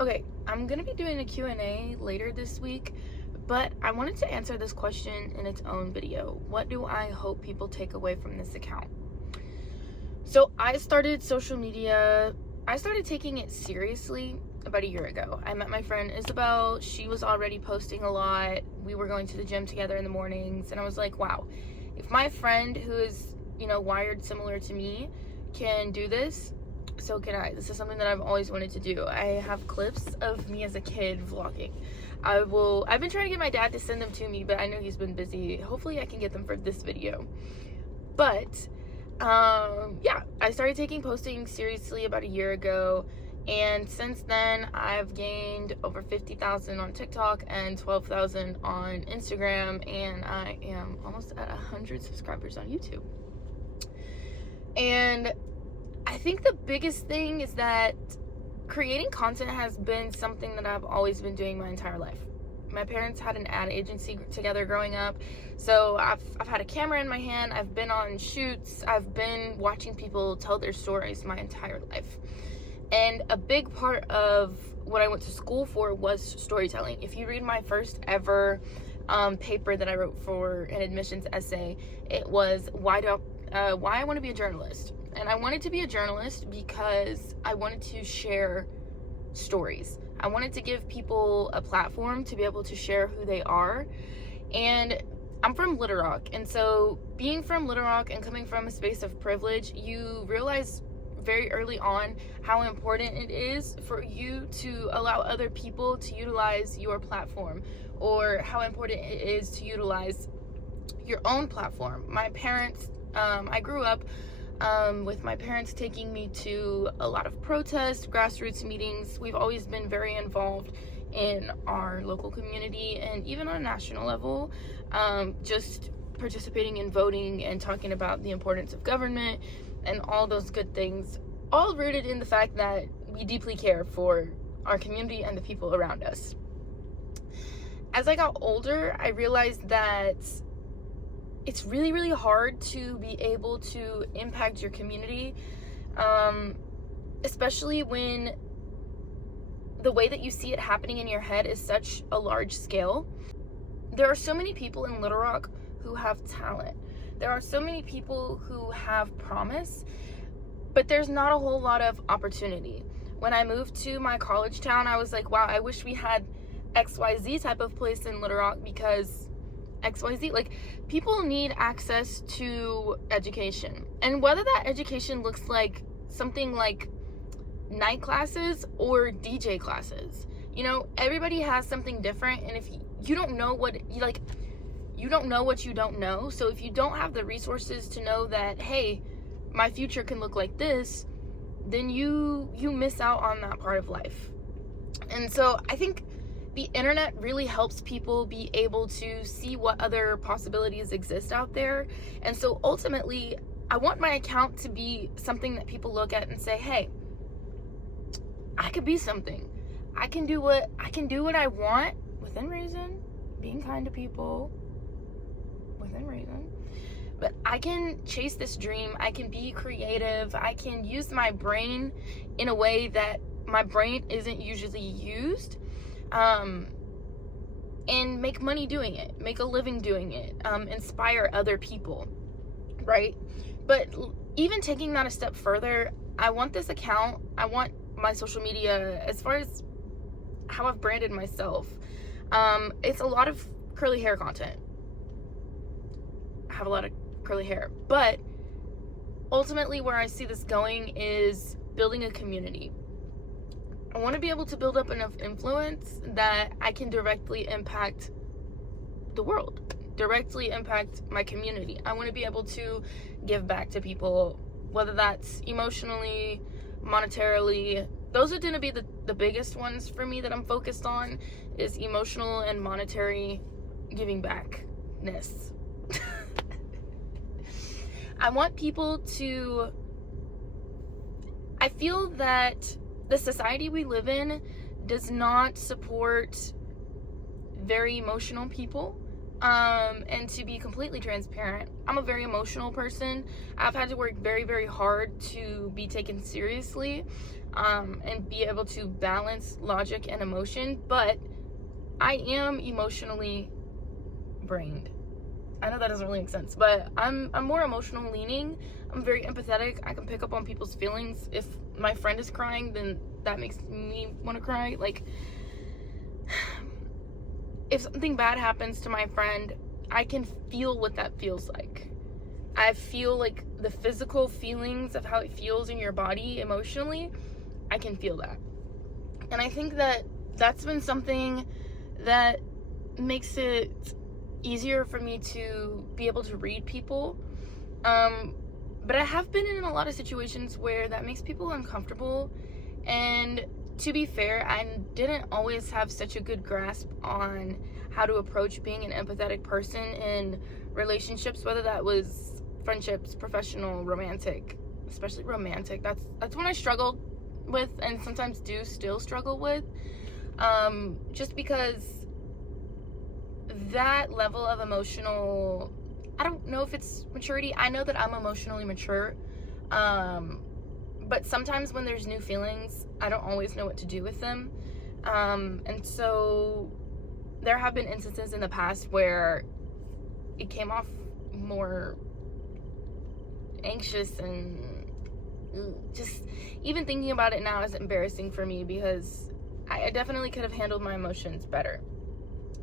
Okay, I'm gonna be doing a Q&A later this week, but I wanted to answer this question in its own video. What do I hope people take away from this account? So I started taking it seriously about a year ago. I met my friend Isabel. She was already posting a lot. We were going to the gym together in the mornings, and I was like, wow, if my friend who is, wired similar to me can do this, so can I. This is something that I've always wanted to do. I have clips of me as a kid vlogging. I've been trying to get my dad to send them to me, but I know he's been busy. Hopefully I can get them for this video. But yeah, I started taking posting seriously about a year ago, and since then I've gained over 50,000 on TikTok and 12,000 on Instagram, and I am almost at 100 subscribers on YouTube. And I think the biggest thing is that creating content has been something that I've always been doing my entire life. My parents had an ad agency together growing up, so I've had a camera in my hand, I've been on shoots, I've been watching people tell their stories my entire life. And a big part of what I went to school for was storytelling. If you read my first ever paper that I wrote for an admissions essay, it was why I want to be a journalist. And I wanted to be a journalist because I wanted to share stories. I wanted to give people a platform to be able to share who they are. And I'm from Little Rock, and so being from Little Rock and coming from a space of privilege, you realize very early on how important it is for you to allow other people to utilize your platform, or how important it is to utilize your own platform. My parents, I grew up with my parents taking me to a lot of protests, grassroots meetings. We've always been very involved in our local community, and even on a national level, just participating in voting and talking about the importance of government and all those good things, all rooted in the fact that we deeply care for our community and the people around us. As I got older, I realized that it's really, really hard to be able to impact your community, especially when the way that you see it happening in your head is such a large scale. There are so many people in Little Rock who have talent. There are so many people who have promise, but there's not a whole lot of opportunity. When I moved to my college town, I was like, wow, I wish we had XYZ type of place in Little Rock, because XYZ, like, people need access to education. And whether that education looks like something like night classes or DJ classes, everybody has something different. And if you don't know what you don't know what you don't know. So if you don't have the resources to know that, hey, my future can look like this, then you miss out on that part of life. And so I think the internet really helps people be able to see what other possibilities exist out there. And so ultimately, I want my account to be something that people look at and say, hey, I could be something. I can do what I want within reason, being kind to people within reason. But I can chase this dream. I can be creative. I can use my brain in a way that my brain isn't usually used. And make money doing it, make a living doing it, inspire other people, right? But even taking that a step further, I want this account, I want my social media, as far as how I've branded myself, it's a lot of curly hair content. I have a lot of curly hair, but ultimately where I see this going is building a community. I want to be able to build up enough influence that I can directly impact the world, directly impact my community. I want to be able to give back to people, whether that's emotionally, monetarily. Those are going to be the biggest ones for me that I'm focused on, is emotional and monetary giving backness. I want people to, I feel that the society we live in does not support very emotional people. And to be completely transparent, I'm a very emotional person. I've had to work very, very hard to be taken seriously, and be able to balance logic and emotion, but I am emotionally brained. I know that doesn't really make sense, but I'm more emotional leaning. I'm very empathetic. I can pick up on people's feelings. If my friend is crying, then that makes me want to cry. Like, if something bad happens to my friend, I can feel what that feels like. I feel like the physical feelings of how it feels in your body emotionally. I can feel that. And I think that that's been something that makes it easier for me to be able to read people. But I have been in a lot of situations where that makes people uncomfortable. And to be fair, I didn't always have such a good grasp on how to approach being an empathetic person in relationships, whether that was friendships, professional, romantic, especially romantic. That's when I struggled with, and sometimes do still struggle with, just because that level of emotional, I don't know if it's maturity. I know that I'm emotionally mature, but sometimes when there's new feelings, I don't always know what to do with them. And so there have been instances in the past where it came off more anxious, and just even thinking about it now is embarrassing for me, because I definitely could have handled my emotions better.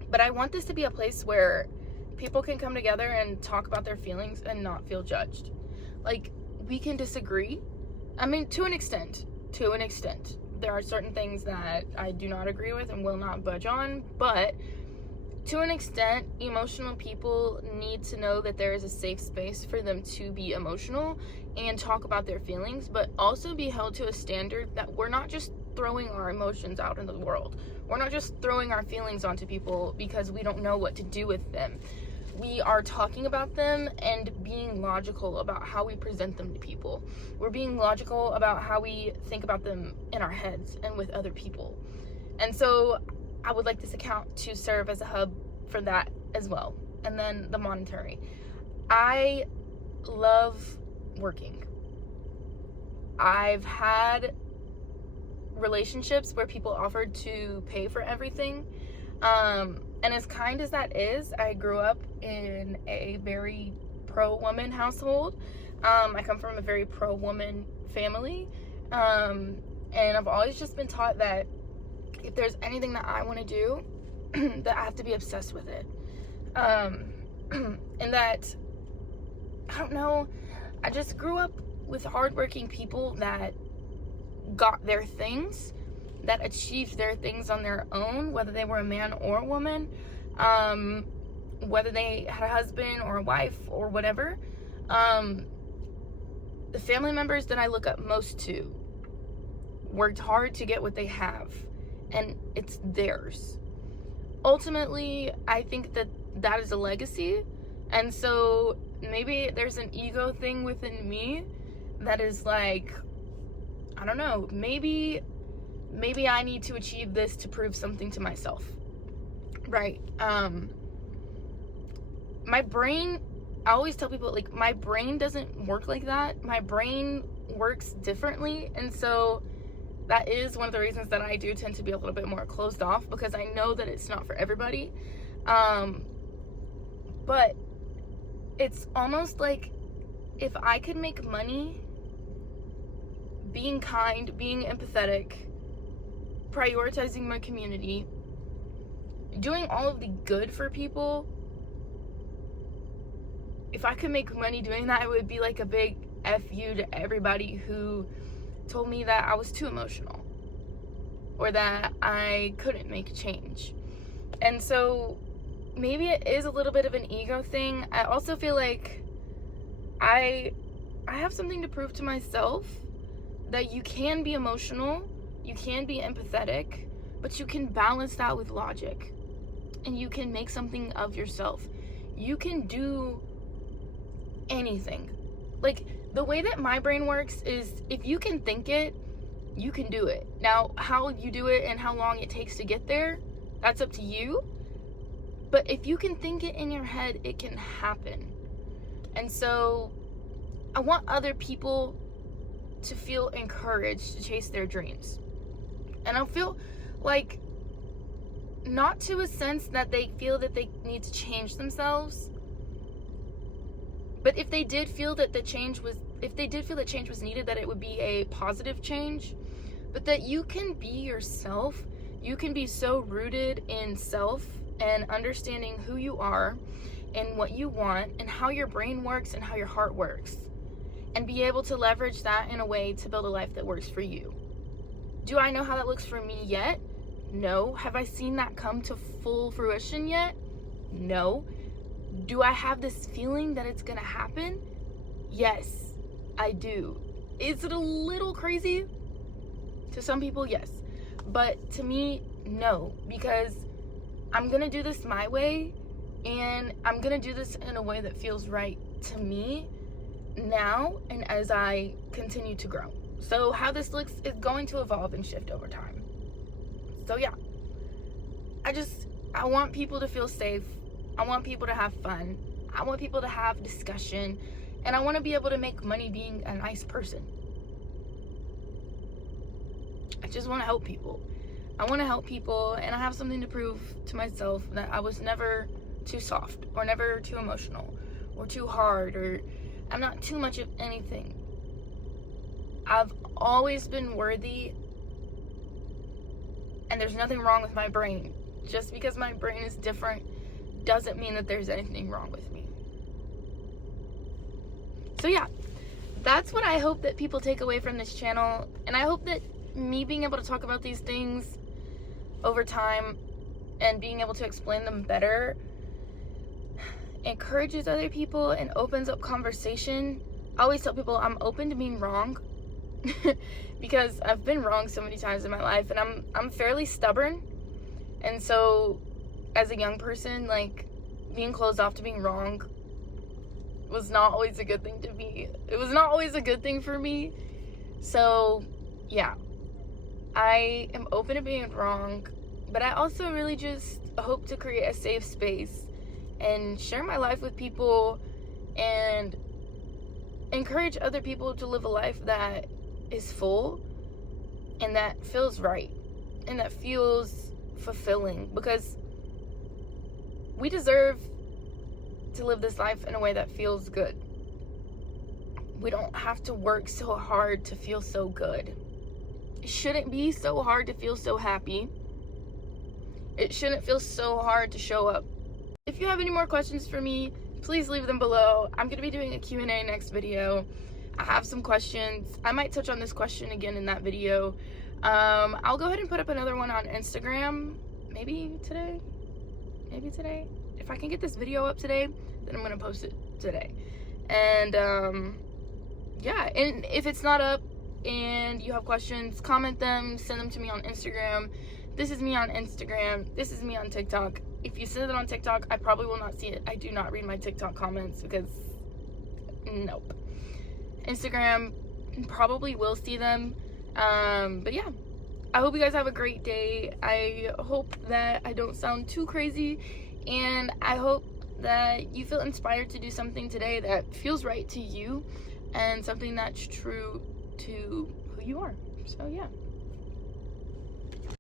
But I want this to be a place where people can come together and talk about their feelings and not feel judged. Like, we can disagree. I mean, to an extent. There are certain things that I do not agree with and will not budge on, but to an extent, emotional people need to know that there is a safe space for them to be emotional and talk about their feelings, but also be held to a standard that we're not just throwing our emotions out into the world. We're not just throwing our feelings onto people because we don't know what to do with them. We are talking about them and being logical about how we present them to people. We're being logical about how we think about them in our heads and with other people. And so I would like this account to serve as a hub for that as well. And then the monetary. I love working. I've had relationships where people offered to pay for everything. And as kind as that is, I grew up in a very pro-woman household. I come from a very pro-woman family. And I've always just been taught that if there's anything that I want to do, that I have to be obsessed with it. And that, I don't know, I just grew up with hardworking people that got their things, that achieved their things on their own, whether they were a man or a woman, whether they had a husband or a wife or whatever. The family members that I look up most to worked hard to get what they have, and it's theirs. Ultimately, I think that that is a legacy, and so maybe there's an ego thing within me that is like, I don't know, maybe I need to achieve this to prove something to myself, right? My brain, I always tell people, like, my brain doesn't work like that. My brain works differently, and so that is one of the reasons that I do tend to be a little bit more closed off, because I know that it's not for everybody. But it's almost like if I could make money being kind, being empathetic, prioritizing my community, doing all of the good for people, if I could make money doing that, it would be like a big F you to everybody who told me that I was too emotional or that I couldn't make a change. And so maybe it is a little bit of an ego thing. I also feel like I have something to prove to myself, that you can be emotional, you can be empathetic, but you can balance that with logic, and you can make something of yourself. You can do anything. Like, the way that my brain works is, if you can think it, you can do it. Now, how you do it and how long it takes to get there, that's up to you. But if you can think it in your head, it can happen. And so I want other people to feel encouraged to chase their dreams. And I feel like, not to a sense that they feel that they need to change themselves, but if they did feel that change was needed, that it would be a positive change, but that you can be yourself. You can be so rooted in self and understanding who you are and what you want and how your brain works and how your heart works, and be able to leverage that in a way to build a life that works for you. Do I know how that looks for me yet? No. Have I seen that come to full fruition yet? No. Do I have this feeling that it's gonna happen? Yes, I do. Is it a little crazy? To some people, yes. But to me, no. Because I'm gonna do this my way, and I'm gonna do this in a way that feels right to me now and as I continue to grow. So how this looks is going to evolve and shift over time. So yeah, I want people to feel safe. I want people to have fun. I want people to have discussion. And I want to be able to make money being a nice person. I just want to help people. I want to help people, and I have something to prove to myself, that I was never too soft or never too emotional or too hard, or I'm not too much of anything. I've always been worthy, and there's nothing wrong with my brain. Just because my brain is different doesn't mean that there's anything wrong with me. So yeah, that's what I hope that people take away from this channel, and I hope that me being able to talk about these things over time and being able to explain them better encourages other people and opens up conversation. I always tell people I'm open to being wrong because I've been wrong so many times in my life, and I'm fairly stubborn. And so as a young person, like, being closed off to being wrong was not always a good thing to me. It was not always a good thing for me. So yeah, I am open to being wrong, but I also really just hope to create a safe space and share my life with people and encourage other people to live a life that is full and that feels right and that feels fulfilling, because we deserve to live this life in a way that feels good. We don't have to work so hard to feel so good. It shouldn't be so hard to feel so happy. It shouldn't feel so hard to show up. If you have any more questions for me, please leave them below. I'm going to be doing a Q&A next video. I have some questions. I might touch on this question again in that video. I'll go ahead and put up another one on Instagram. Maybe today. If I can get this video up today, then I'm going to post it today. And yeah, and if it's not up and you have questions, comment them, send them to me on Instagram. This is me on Instagram. This is me on TikTok. If you send it on TikTok, I probably will not see it. I do not read my TikTok comments because, nope. Instagram, probably will see them. But yeah, I hope you guys have a great day. I hope that I don't sound too crazy, and I hope that you feel inspired to do something today that feels right to you and something that's true to who you are. So yeah.